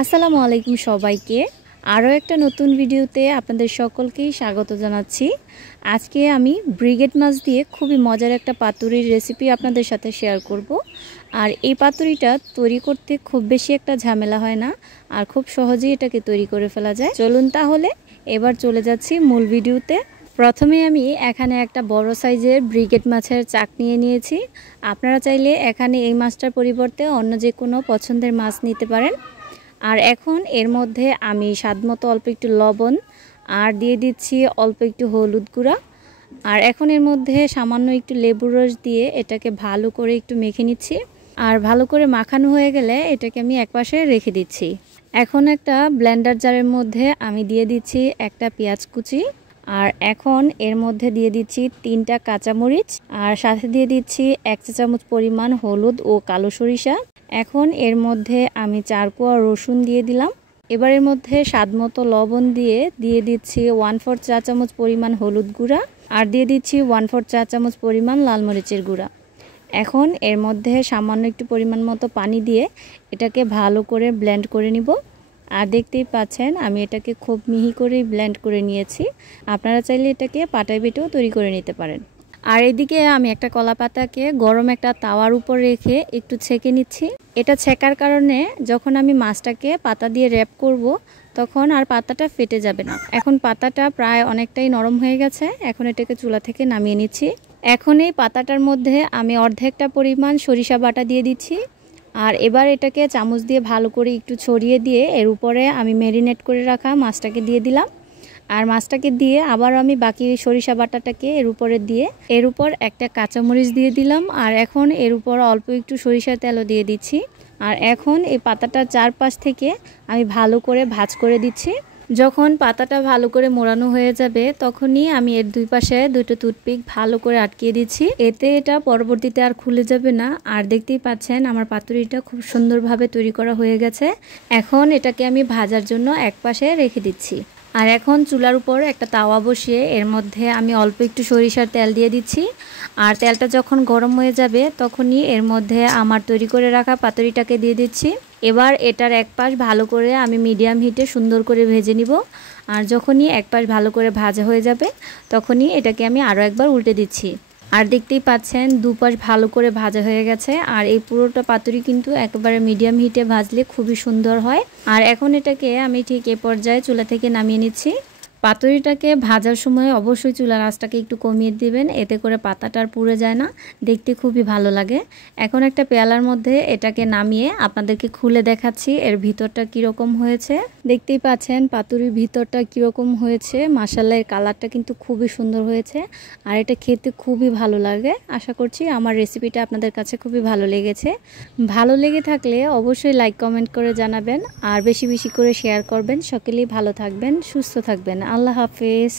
আসসালামু আলাইকুম সবাইকে। আরও একটা নতুন ভিডিওতে আপনাদের সকলকেই স্বাগত জানাচ্ছি। আজকে আমি ব্রিগেড মাছ দিয়ে খুবই মজার একটা পাতুরির রেসিপি আপনাদের সাথে শেয়ার করব। আর এই পাতুরিটা তৈরি করতে খুব বেশি একটা ঝামেলা হয় না, আর খুব সহজেই এটাকে তৈরি করে ফেলা যায়। চলুন তাহলে এবার চলে যাচ্ছি মূল ভিডিওতে। প্রথমে আমি এখানে একটা বড় সাইজের ব্রিগেড মাছের চাক নিয়ে নিয়েছি। আপনারা চাইলে এখানে এই মাছটার পরিবর্তে অন্য যে কোনো পছন্দের মাছ নিতে পারেন। আর এখন এর মধ্যে আমি স্বাদমতো অল্প একটু লবণ আর দিয়ে দিচ্ছি অল্প একটু হলুদ গুঁড়া। আর এখন এর মধ্যে সামান্য একটু লেবুর রস দিয়ে এটাকে ভালো করে একটু মেখে নিচ্ছি। আর ভালো করে মাখানো হয়ে গেলে এটাকে আমি একপাশে রেখে দিচ্ছি। এখন একটা ব্লেন্ডার জারের মধ্যে আমি দিয়ে দিচ্ছি একটা পেঁয়াজ কুচি, আর এখন এর মধ্যে দিয়ে দিচ্ছি 3টা কাঁচামরিচ, আর সাথে দিয়ে দিচ্ছি 1 চা চামচ পরিমাণ হলুদ ও কালো সরিষা। এখন এর মধ্যে আমি 4 কোয়া রসুন দিয়ে দিলাম। এবার এর মধ্যে স্বাদমতো লবণ দিয়ে দিচ্ছি 1/4 চা চামচ পরিমাণ হলুদ গুঁড়া, আর দিয়ে দিচ্ছি 1/4 চা চামচ পরিমাণ লাল মরিচের গুঁড়া। এখন এর মধ্যে সামান্য একটু পরিমাণ মতো পানি দিয়ে এটাকে ভালো করে ব্লেন্ড করে নিব। আর দেখতেই পাচ্ছেন আমি এটাকে খুব মিহি করে ব্লেন্ড করে নিয়েছি। আপনারা চাইলে এটাকে পাটায় বেটেও তৈরি করে নিতে পারেন। আর এদিকে আমি একটা কলা পাতাকে গরম একটা তাওয়ার উপর রেখে একটু ছেঁকে নিচ্ছি। এটা ছেঁকার কারণে যখন আমি মাছটাকে পাতা দিয়ে র্যাপ করব তখন আর পাতাটা ফেটে যাবে না। এখন পাতাটা প্রায় অনেকটাই নরম হয়ে গেছে। এখন এটাকে চুলা থেকে নামিয়ে নিচ্ছি। এখন এই পাতাটার মধ্যে আমি অর্ধেকটা পরিমাণ সরিষা বাটা দিয়ে দিচ্ছি। আর এবার এটাকে চামচ দিয়ে ভালো করে একটু ছড়িয়ে দিয়ে এর উপরে আমি ম্যারিনেট করে রাখা মাছটাকে দিয়ে দিলাম। আর মাছটাকে দিয়ে আবার আমি বাকি সরিষা বাটাটাকে এর উপরে দিয়ে এর উপর একটা কাঁচামরিচ দিয়ে দিলাম। আর এখন এর উপর অল্প একটু সরিষার তেলও দিয়ে দিচ্ছি। আর এখন এই পাতাটার চারপাশ থেকে আমি ভালো করে ভাঁজ করে দিচ্ছি। যখন পাতাটা ভালো করে মোড়ানো হয়ে যাবে তখনই আমি এর দুই পাশে 2টো টুথপিক ভালো করে আটকিয়ে দিচ্ছি। এতে এটা পরবর্তীতে আর খুলে যাবে না। আর দেখতেই পাচ্ছেন আমার পাতুরিটা খুব সুন্দরভাবে তৈরি করা হয়ে গেছে। এখন এটাকে আমি ভাজার জন্য এক পাশে রেখে দিচ্ছি। আর এখন চুলার উপর একটা তাওয়া বসিয়ে এর মধ্যে আমি অল্প একটু সরিষার তেল দিয়ে দিচ্ছি। আর তেলটা যখন গরম হয়ে যাবে তখনই এর মধ্যে আমার তৈরি করে রাখা পাতুরিটাকে দিয়ে দিচ্ছি। এবার এটার এক পাশ ভালো করে আমি মিডিয়াম হিটে সুন্দর করে ভেজে নিব। আর যখনই এক পাশ ভালো করে ভাজা হয়ে যাবে তখনই এটাকে আমি আরও একবার উল্টে দিচ্ছি। আর দেখতেই পাচ্ছেন দুপাশ ভালো করে ভাজা হয়ে গেছে। আর এই পুরোটা পাতুরি কিন্তু একেবারে মিডিয়াম হিটে ভাজলে খুবই সুন্দর হয়। আর এখন এটাকে আমি ঠিক এ পর্যায়ে চুলা থেকে নামিয়ে নিচ্ছি। পাতুরিটাকে ভাজার সময় অবশ্যই চুলার আঁচটাকে একটু কমিয়ে দিবেন, এতে করে পাতাটা আর পুড়ে যায় না, দেখতে খুবই ভালো লাগে। এখন একটা পেয়ালার মধ্যে এটাকে নামিয়ে আপনাদেরকে খুলে দেখাচ্ছি এর ভিতরটা কীরকম হয়েছে। দেখতেই পাচ্ছেন পাতুরির ভিতরটা কীরকম হয়েছে। মাশাআল্লাহ, এর কালারটা কিন্তু খুবই সুন্দর হয়েছে। আর এটা খেতে খুবই ভালো লাগে। আশা করছি আমার রেসিপিটা আপনাদের কাছে খুবই ভালো লেগেছে। ভালো লেগে থাকলে অবশ্যই লাইক কমেন্ট করে জানাবেন, আর বেশি বেশি করে শেয়ার করবেন। সকলেই ভালো থাকবেন, সুস্থ থাকবেন। আল্লাহ হাফেজ।